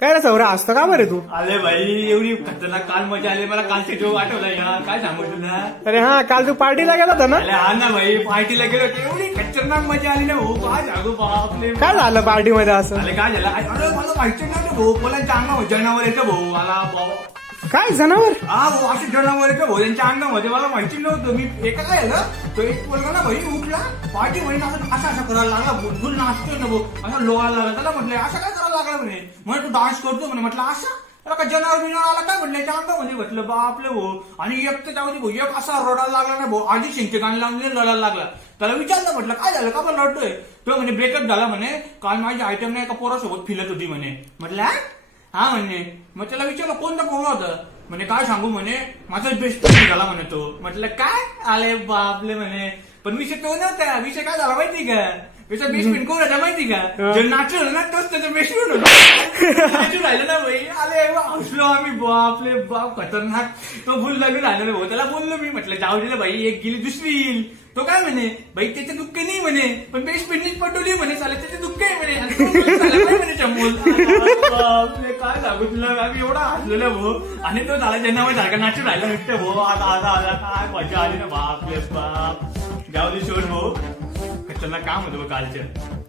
काय रे सौरा असतो का बरे तू? अरे भाई एवढी खतरनाक काल मजा आली मला कालचे जोक आठवला यार काय सांगू तुला. अरे हा काल तू पार्टीला गेला होता ना? अरे हा ना भाई पार्टीला गेलो होतो एवढी खतरनाक मजा आली ना भाऊ काय सांगू बापले. काय झालं पार्टीमध्ये असं? अरे काय झालं अरे मला माहिती नव्हतं भाऊ मुलांच्या अंगावर जनावर येतं भाऊ मला बाबा. काय जनावर? हा भाऊ असे जनावर येतं भाऊ त्यांच्या अंगामध्ये मला माहिती नव्हतं. मी एका काय झालं तो एक मुलगा ना भाई उठला पार्टी म्हणे असं असं करायला लागला भुलभुल नाचतोय ना भाऊ असं लोळायला लागला. त्याला म्हटलं असं काय करायला लागला म्हणे तू डान्स करतो म्हणे. म्हटलं असं त्याला का जनावर बिनावर आला काय म्हटलं त्या अंगामध्ये म्हटलं बापले भाऊ. आणि एक तर त्यामध्ये भाऊ एक असा रडायला लागला ना भाऊ आधी शिंचे गाणी लावून रडायला लागला. त्याला विचारलं म्हटलं काय झालं का पण रडतोय. तो म्हणे ब्रेकअप झाला म्हणे काल माझी आयटम नाही एका पोरासोबत फिरत होती म्हणे. म्हटलं हा म्हणे. मग त्याला विचारलं कोणता पोरं होतं. म्हणे काय सांगू म्हणे माझा बेस्ट फ्रेंड झाला म्हणे तो. म्हटलं काय आले बापले म्हणे. पण विषय तो नव्हता. विषय काय झाला माहिती का त्याचा बेस्ट फ्रेंड कोण होता माहिती का जो नाचू ना तोच त्याचा बेस्ट फ्रेंड होता. नाचू राहिलं ना भाई आले हसलो आम्ही बापले बाप खतरनाक. तो भूल लागून राहिला भाऊ. त्याला बोललो मी म्हटलं जाऊ दिलं भाई एक गेली दुसरी येईल. तो काय म्हणे भाई त्याचं दुःख नाही म्हणे पण बेस्ट फ्रेंडनीच पटवली म्हणे चालेल त्याचे दुःख आहे म्हणे. आणि तो झाला काय म्हणे चमोल. बापले काय सांगू तुला आम्ही एवढा हसलेलो भाऊ. आणि तो झाला ज्यांना माहिती सारखा नाचू राहिला नुसतं भाऊ. आता आता आला काय मजा आली ना बापले बाप. जाऊ दे सोड भाऊ खतरनाक काम होतं कालचं.